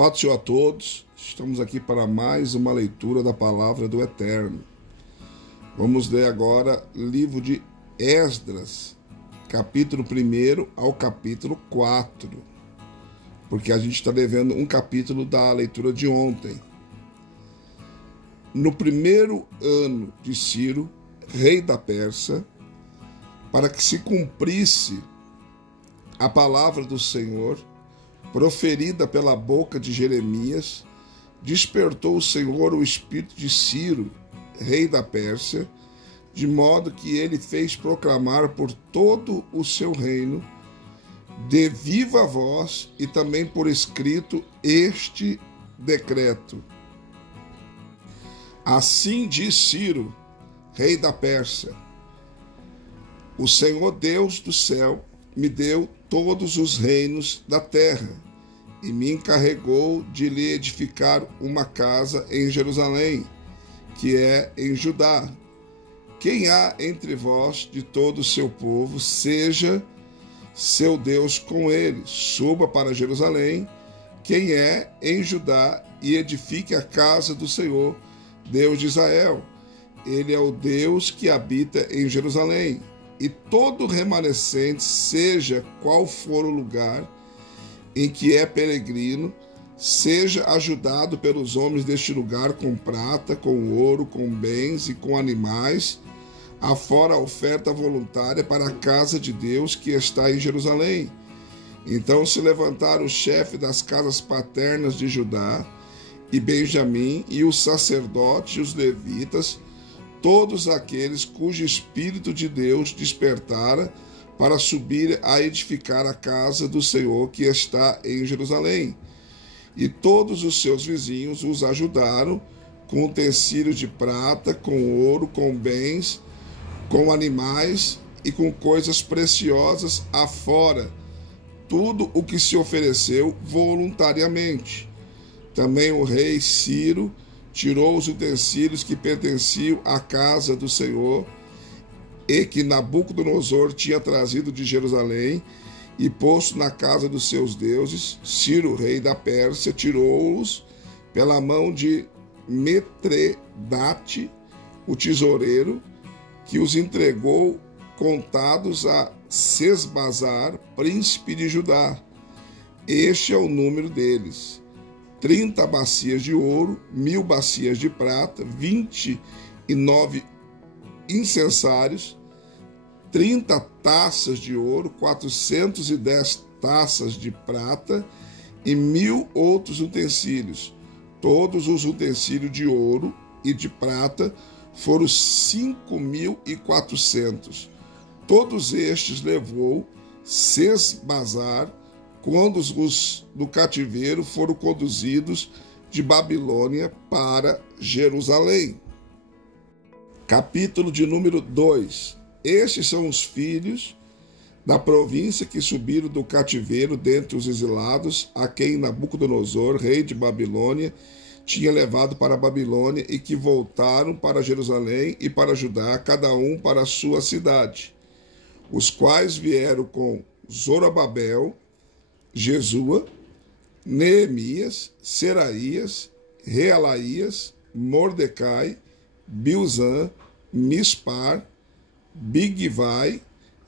Paz do Senhor a todos, estamos aqui para mais uma leitura da Palavra do Eterno. Vamos ler agora livro de Esdras, capítulo 1 ao capítulo 4, porque a gente está devendo um capítulo da leitura de ontem. No primeiro ano de Ciro, rei da Pérsia, para que se cumprisse a palavra do Senhor, proferida pela boca de Jeremias, despertou o Senhor o espírito de Ciro, rei da Pérsia, de modo que ele fez proclamar por todo o seu reino, de viva voz e também por escrito, este decreto. Assim diz Ciro, rei da Pérsia: o Senhor Deus do céu me deu todos os reinos da terra e me encarregou de lhe edificar uma casa em Jerusalém, que é em Judá. Quem há entre vós de todo o seu povo, seja seu Deus com ele. Suba para Jerusalém, quem é em Judá, e edifique a casa do Senhor, Deus de Israel. Ele é o Deus que habita em Jerusalém. E todo remanescente, seja qual for o lugar em que é peregrino, seja ajudado pelos homens deste lugar com prata, com ouro, com bens e com animais, afora a oferta voluntária para a casa de Deus que está em Jerusalém. Então se levantaram os chefes das casas paternas de Judá e Benjamim, e os sacerdotes e os levitas, todos aqueles cujo Espírito de Deus despertara para subir a edificar a casa do Senhor que está em Jerusalém. E todos os seus vizinhos os ajudaram com utensílios de prata, com ouro, com bens, com animais e com coisas preciosas afora, tudo o que se ofereceu voluntariamente. Também o rei Ciro tirou os utensílios que pertenciam à casa do Senhor e que Nabucodonosor tinha trazido de Jerusalém e posto na casa dos seus deuses. Ciro, rei da Pérsia, tirou-os pela mão de Mitredate, o tesoureiro, que os entregou contados a Sesbazar, príncipe de Judá. Este é o número deles: 30 bacias de ouro, 1000 bacias de prata, 29 incensários, 30 taças de ouro, 410 taças de prata e 1000 outros utensílios. Todos os utensílios de ouro e de prata foram 5.400. Todos estes levou Sesbazar quando os do cativeiro foram conduzidos de Babilônia para Jerusalém. Capítulo de número 2. Estes são os filhos da província que subiram do cativeiro dentre os exilados, a quem Nabucodonosor, rei de Babilônia, tinha levado para a Babilônia, e que voltaram para Jerusalém e para Judá, cada um para a sua cidade, os quais vieram com Zorobabel, Jesua, Neemias, Seraías, Realaías, Mordecai, Bilzã, Mispar, Bigvai,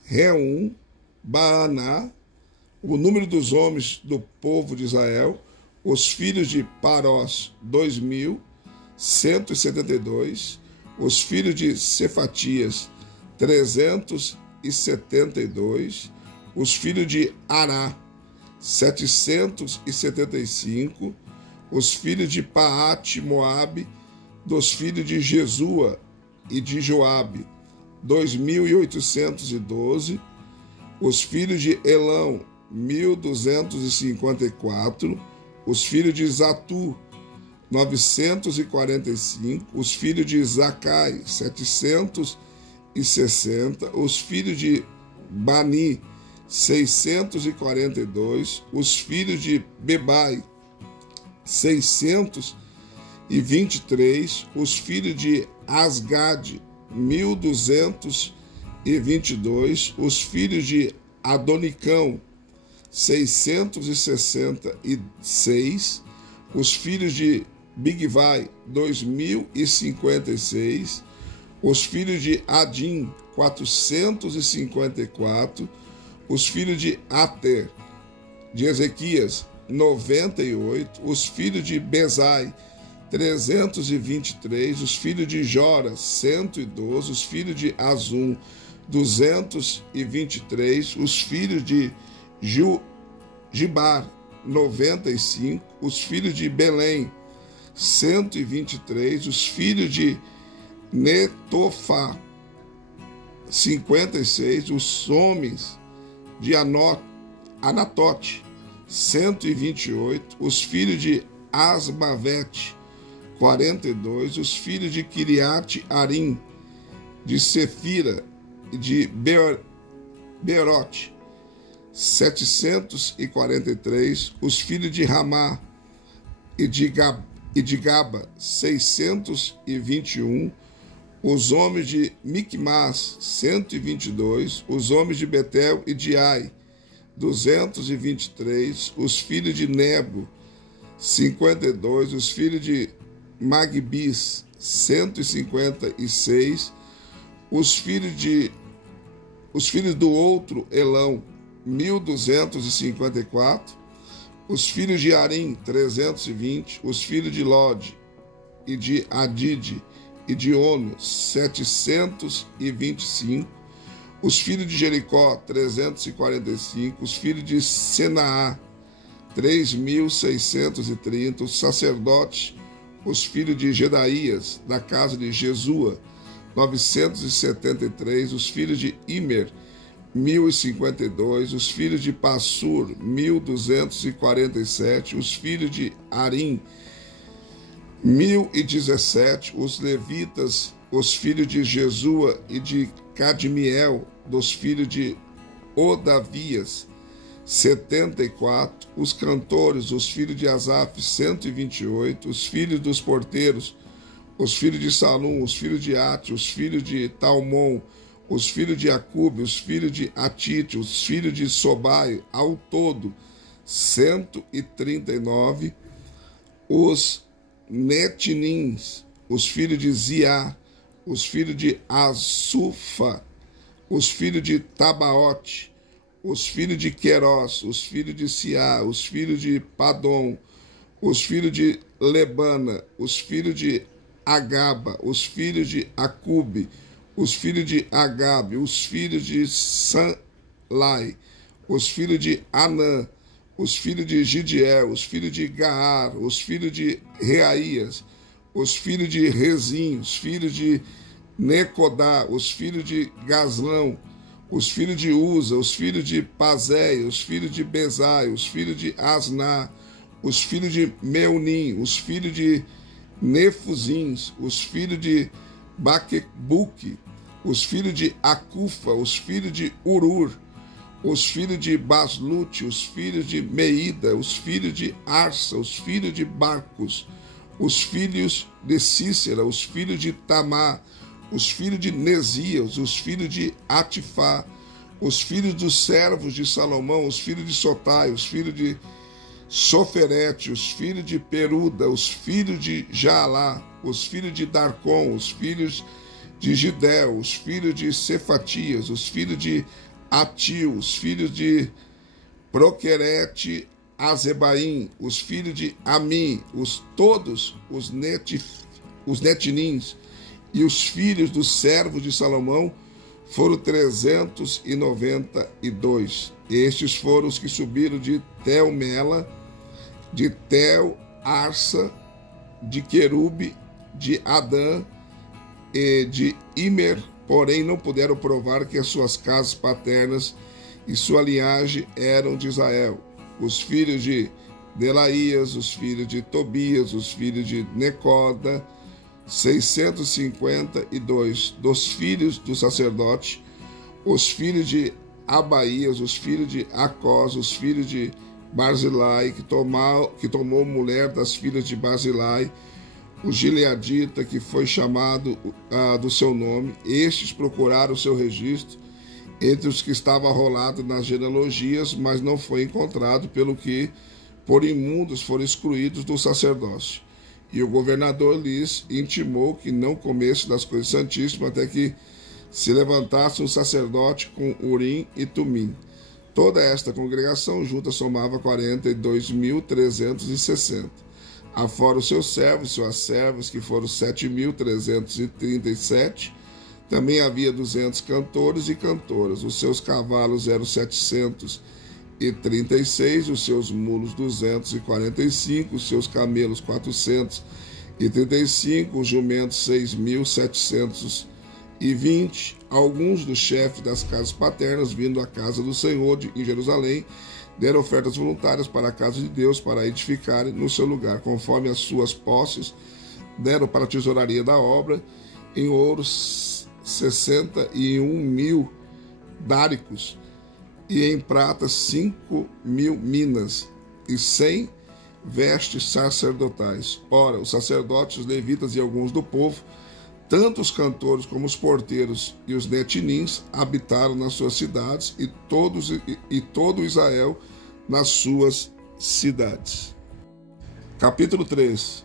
Reum, Baaná. O número dos homens do povo de Israel, os filhos de Parós, 2.172, os filhos de Cefatias, 372, os filhos de Ará, 775, os filhos de Paate Moabe, dos filhos de Jesua e de Joabe, 2.812, os filhos de Elão, 1.254, os filhos de Zatu, 945, os filhos de Zacai, 760, os filhos de Bani, 642, os filhos de Bebai, 623, os filhos de Asgade, 1.222, os filhos de Adonicão, 666, Os filhos de Bigvai, 2.056. Os filhos de Adim, 454. Os filhos de Ater, de Ezequias, 98. Os filhos de Bezai, 323. Os filhos de Jora, 112. Os filhos de Azum, 223. Os filhos de Gibar, 95. Os filhos de Belém, 123. Os filhos de Netofá, 56. Os homens de Anatote, 128. Os filhos de Asmavete, 42. Os filhos de Kiriate Arim, de Sefira e de Beerote, 743. Os filhos de Ramá e de Gaba, 621. Os homens de Micmas, 122. Os homens de Betel e de Ai, 223. Os filhos de Nebo, 52. Os filhos de Magbis, 156. Os filhos do outro Elão, 1.254. Os filhos de Arim, 320. Os filhos de Lod e de Adide e de Ono, 725. Os filhos de Jericó, 345. Os filhos de Senaá, 3.630. Os sacerdotes, os filhos de Gedaías, da casa de Jesua, 973. Os filhos de Imer, 1.052. Os filhos de Passur, 1.247. Os filhos de Arim, 1.017. Os levitas, os filhos de Jesua e de Cadmiel, dos filhos de Odavias, 74. Os cantores, os filhos de Asaf, 128. Os filhos dos porteiros, os filhos de Salum, os filhos de Ati, os filhos de Talmon, os filhos de Acube, os filhos de Atite, os filhos de Sobai, ao todo 139. Os Netinins, os filhos de Ziá, os filhos de Asufa, os filhos de Tabaote, os filhos de Querós, os filhos de Siá, os filhos de Padom, os filhos de Lebana, os filhos de Agaba, os filhos de Acube, os filhos de Agabe, os filhos de Sanlai, os filhos de Anã, os filhos de Gidiel, os filhos de Gaar, os filhos de Reaías, os filhos de Rezim, os filhos de Necodá, os filhos de Gazlão, os filhos de Uza, os filhos de Pazéia, os filhos de Bezai, os filhos de Asná, os filhos de Meunim, os filhos de Nefuzins, os filhos de Baquebuque, os filhos de Acufa, os filhos de Urur, os filhos de Baslute, os filhos de Meida, os filhos de Arsa, os filhos de Barcos, os filhos de Cícera, os filhos de Tamá, os filhos de Nesias, os filhos de Atifá, os filhos dos servos de Salomão, os filhos de Sotai, os filhos de Soferete, os filhos de Peruda, os filhos de Jaalá, os filhos de Darcon, os filhos de Gidel, os filhos de Cefatias, os filhos de Atil, os filhos de Proquerete, Azebaim, os filhos de Amim, todos os netinins e os filhos dos servos de Salomão foram 392. Estes foram os que subiram de Tel-Mela, de Tel-Arsa, de Querube, de Adã e de Imer, porém não puderam provar que as suas casas paternas e sua linhagem eram de Israel. Os filhos de Delaías, os filhos de Tobias, os filhos de Necoda, 652. Dos filhos do sacerdote, os filhos de Abaías, os filhos de Acós, os filhos de Barzilai, que tomou mulher das filhas de Barzilai, o gileadita, que foi chamado do seu nome. Estes procuraram o seu registro entre os que estavam arrolados nas genealogias, mas não foi encontrado, por imundos foram excluídos do sacerdócio. E o governador lhes intimou que não comesse das coisas santíssimas até que se levantasse um sacerdote com Urim e Tumim. Toda esta congregação junta somava 42.360. Afora os seus servos e suas servas, que foram 7.337, também havia 200 cantores e cantoras. Os seus cavalos eram 736, os seus mulos 245, os seus camelos 435, os jumentos 6.720. Alguns dos chefes das casas paternas, vindo à casa do Senhor em Jerusalém, deram ofertas voluntárias para a casa de Deus, para edificarem no seu lugar, conforme as suas posses, deram para a tesouraria da obra, em ouro 61.000 dáricos, e em prata 5.000 minas, e 100 vestes sacerdotais. Ora, os sacerdotes, os levitas e alguns do povo, tanto os cantores como os porteiros e os netinins, habitaram nas suas cidades, e todo Israel nas suas cidades. Capítulo 3.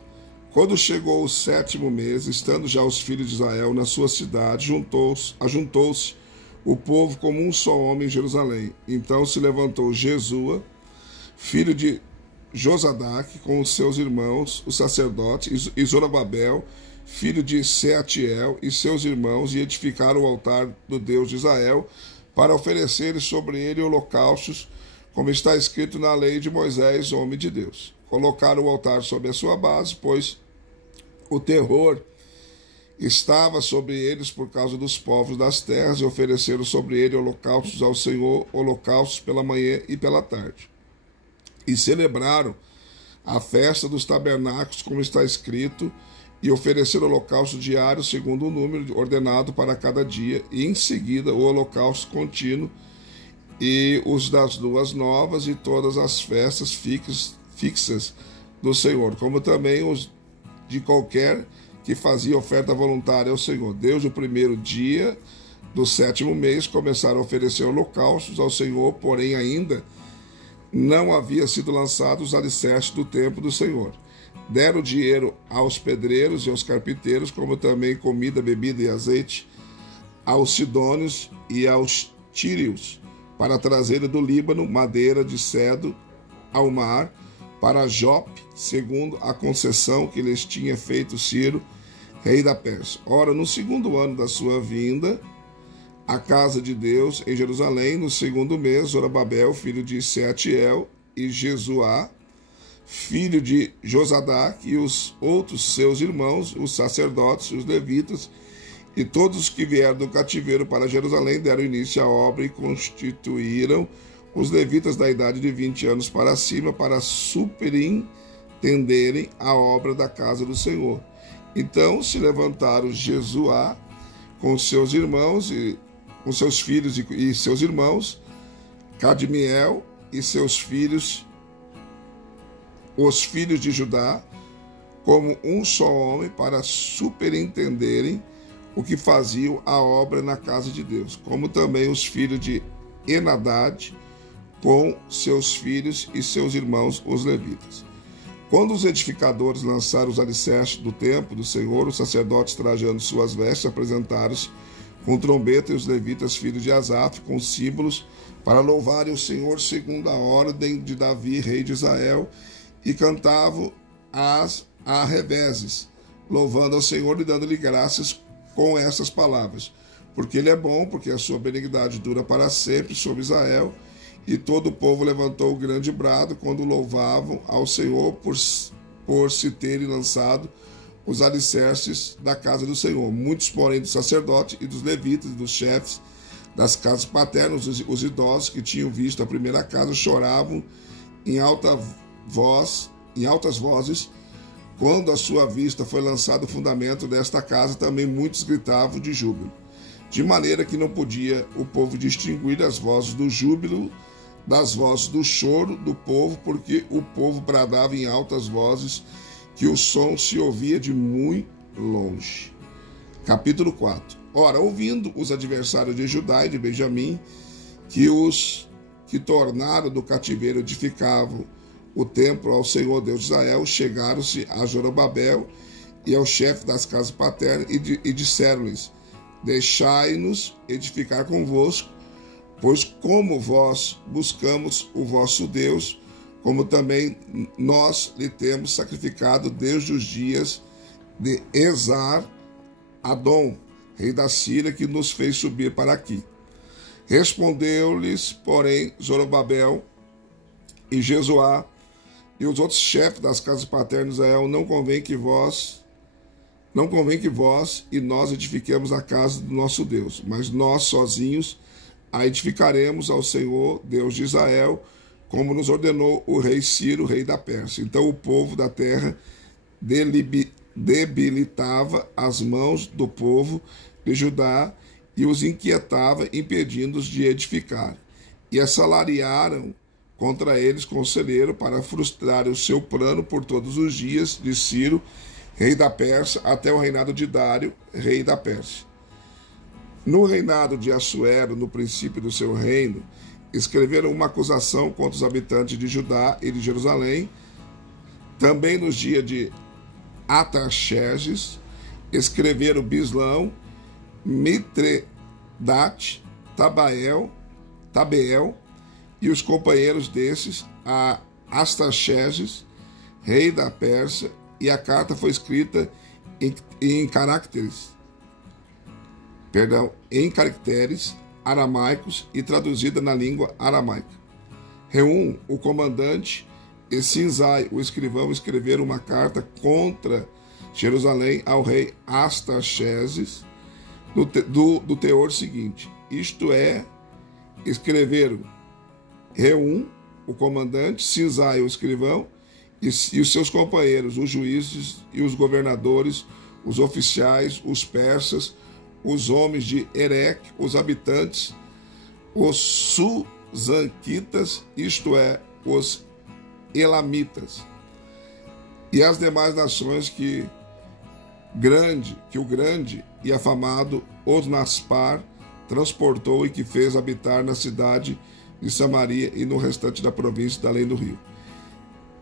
Quando chegou o 7º mês, estando já os filhos de Israel na sua cidade, ajuntou-se o povo como um só homem em Jerusalém. Então se levantou Jesua, filho de Josadaque, com os seus irmãos, os sacerdotes, e Zorobabel, filho de Seatiel, e seus irmãos, e edificaram o altar do Deus de Israel, para oferecerem sobre ele holocaustos, como está escrito na lei de Moisés, homem de Deus. Colocaram o altar sobre a sua base, pois o terror estava sobre eles por causa dos povos das terras, e ofereceram sobre ele holocaustos ao Senhor, holocaustos pela manhã e pela tarde. E celebraram a festa dos tabernáculos, como está escrito, e ofereceram holocausto diário segundo o número ordenado para cada dia, e em seguida o holocausto contínuo, e os das luas novas, e todas as festas fixas do Senhor, como também os de qualquer que fazia oferta voluntária ao Senhor. Desde o primeiro dia do 7º mês começaram a oferecer holocaustos ao Senhor, porém ainda não havia sido lançados os alicerces do templo do Senhor. Deram dinheiro aos pedreiros e aos carpinteiros, como também comida, bebida e azeite, aos sidônios e aos tírios, para trazerem do Líbano madeira de cedro ao mar, para Jope, segundo a concessão que lhes tinha feito Ciro, rei da Pérsia. Ora, no 2º ano da sua vinda à casa de Deus em Jerusalém, no 2º mês, Zorobabel, filho de Seatiel, e Jesuá, filho de Josadaque, e os outros seus irmãos, os sacerdotes, os levitas, e todos os que vieram do cativeiro para Jerusalém, deram início à obra e constituíram os levitas da idade de 20 anos para cima, para superintenderem a obra da casa do Senhor. Então se levantaram Jesuá com seus irmãos, e com seus filhos e seus irmãos, Cadmiel e seus filhos, os filhos de Judá, como um só homem, para superintenderem o que faziam a obra na casa de Deus, como também os filhos de Enadad, com seus filhos e seus irmãos, os levitas. Quando os edificadores lançaram os alicerces do templo do Senhor, os sacerdotes, trajando suas vestes, apresentaram-se com trombeta, e os levitas, filhos de Asaf, com símbolos, para louvarem o Senhor segundo a ordem de Davi, rei de Israel, e cantavam a reveses, louvando ao Senhor e dando-lhe graças com essas palavras: porque ele é bom, porque a sua benignidade dura para sempre sobre Israel. E todo o povo levantou o grande brado quando louvavam ao Senhor por se terem lançado os alicerces da casa do Senhor. Muitos, porém, dos sacerdotes e dos levitas e dos chefes das casas paternas, os idosos que tinham visto a primeira casa, choravam em altas vozes. Quando à sua vista foi lançado o fundamento desta casa, também muitos gritavam de júbilo, de maneira que não podia o povo distinguir as vozes do júbilo das vozes do choro do povo, porque o povo bradava em altas vozes, que o som se ouvia de muito longe. Capítulo 4. Ora, ouvindo os adversários de Judá e de Benjamim, que os que tornaram do cativeiro edificavam o templo ao Senhor Deus de Israel, chegaram-se a Zorobabel e ao chefe das casas paternas e disseram-lhes: deixai-nos edificar convosco, pois como vós buscamos o vosso Deus, como também nós lhe temos sacrificado desde os dias de Esar-Adom, rei da Síria, que nos fez subir para aqui. Respondeu-lhes, porém, Zorobabel e Jesuá e os outros chefes das casas paternas de Israel: não convém que vós e nós edifiquemos a casa do nosso Deus, mas nós sozinhos a edificaremos ao Senhor, Deus de Israel, como nos ordenou o rei Ciro, rei da Pérsia. Então o povo da terra debilitava as mãos do povo de Judá e os inquietava, impedindo-os de edificar. E assalariaram contra eles conselheiro para frustrar o seu plano por todos os dias de Ciro, rei da Pérsia, até o reinado de Dário, rei da Pérsia. No reinado de Assuero, no princípio do seu reino, escreveram uma acusação contra os habitantes de Judá e de Jerusalém. Também nos dias de Artaxerxes, escreveram Bislão, Mitredate, Tabeel e os companheiros desses, a Artaxerxes, rei da Pérsia, e a carta foi escrita em caracteres aramaicos e traduzida na língua aramaica. Reum, o comandante, e Sinzai, o escrivão, escreveram uma carta contra Jerusalém ao rei Artaxerxes, do teor seguinte: isto é, escreveram Reum, o comandante, Sinzai, o escrivão, e os seus companheiros, os juízes e os governadores, os oficiais, os persas, os homens de Erec, os habitantes, os Susanquitas, isto é, os Elamitas, e as demais nações que o grande e afamado Osnaspar transportou e que fez habitar na cidade de Samaria e no restante da província da além do rio.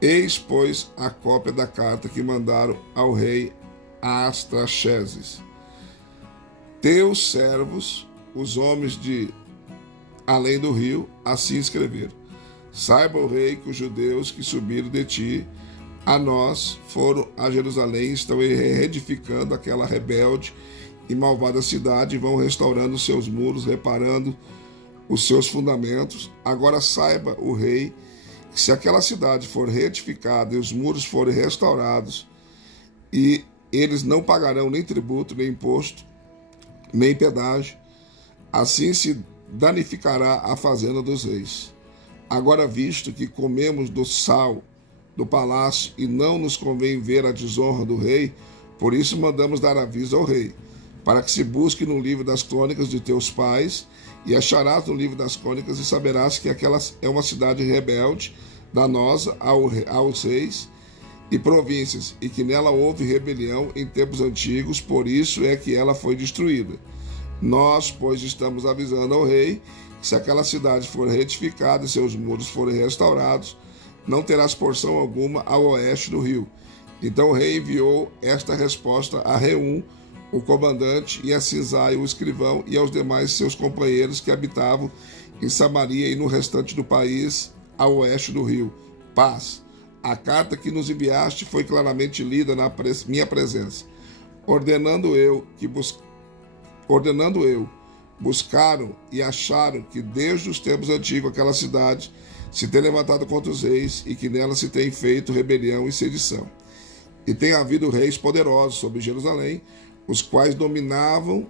Eis, pois, a cópia da carta que mandaram ao rei Artaxerxes. Teus servos, os homens de além do rio, assim escreveram: saiba o rei que os judeus que subiram de ti a nós foram a Jerusalém, estão reedificando aquela rebelde e malvada cidade, e vão restaurando seus muros, reparando os seus fundamentos. Agora saiba o rei que se aquela cidade for reedificada e os muros forem restaurados, e eles não pagarão nem tributo, nem imposto, nem pedágio, assim se danificará a fazenda dos reis. Agora, visto que comemos do sal do palácio e não nos convém ver a desonra do rei, por isso mandamos dar aviso ao rei, para que se busque no livro das crônicas de teus pais, e acharás no livro das crônicas e saberás que aquela é uma cidade rebelde, danosa aos reis e províncias, e que nela houve rebelião em tempos antigos, por isso é que ela foi destruída. Nós, pois, estamos avisando ao rei que se aquela cidade for reedificada e seus muros forem restaurados, não terás porção alguma ao oeste do rio. Então o rei enviou esta resposta a Reum, o comandante, e a Sinzai, o escrivão, e aos demais seus companheiros que habitavam em Samaria e no restante do país ao oeste do rio: paz. A carta que nos enviaste foi claramente lida na minha presença. Ordenando eu, buscaram e acharam que desde os tempos antigos aquela cidade se tem levantado contra os reis e que nela se tem feito rebelião e sedição. E tem havido reis poderosos sobre Jerusalém, os quais dominavam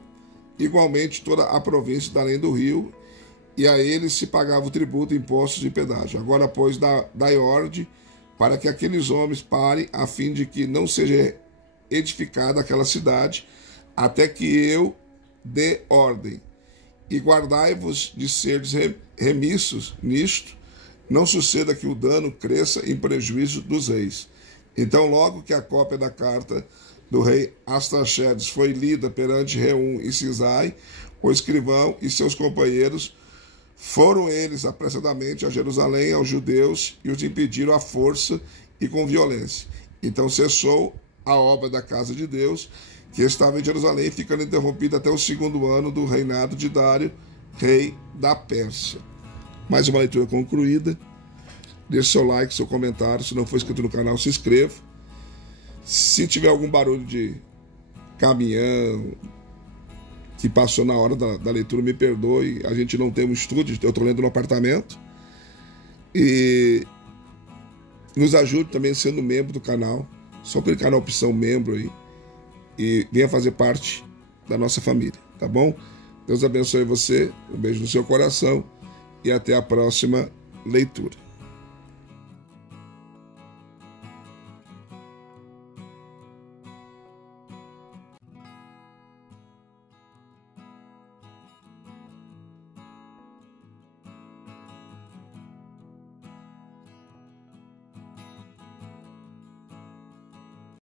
igualmente toda a província da além do rio, e a eles se pagava o tributo, impostos e pedágio. Agora, pois, dai ordem para que aqueles homens parem, a fim de que não seja edificada aquela cidade, até que eu dê ordem. E guardai-vos de seres remissos nisto, não suceda que o dano cresça em prejuízo dos reis. Então, logo que a cópia da carta do rei Artaxerxes foi lida perante Reum e Sinzai, o escrivão e seus companheiros, Foram eles apressadamente a Jerusalém, aos judeus, e os impediram à força e com violência. Então cessou a obra da casa de Deus, que estava em Jerusalém, ficando interrompida até o 2º ano do reinado de Dário, rei da Pérsia. Mais uma leitura concluída. Deixe seu like, seu comentário. Se não for inscrito no canal, se inscreva. Se tiver algum barulho de caminhão que passou na hora da leitura, me perdoe. A gente não tem um estúdio, eu estou lendo no apartamento. E nos ajude também sendo membro do canal. Só clicar na opção membro aí e venha fazer parte da nossa família, tá bom? Deus abençoe você, um beijo no seu coração e até a próxima leitura.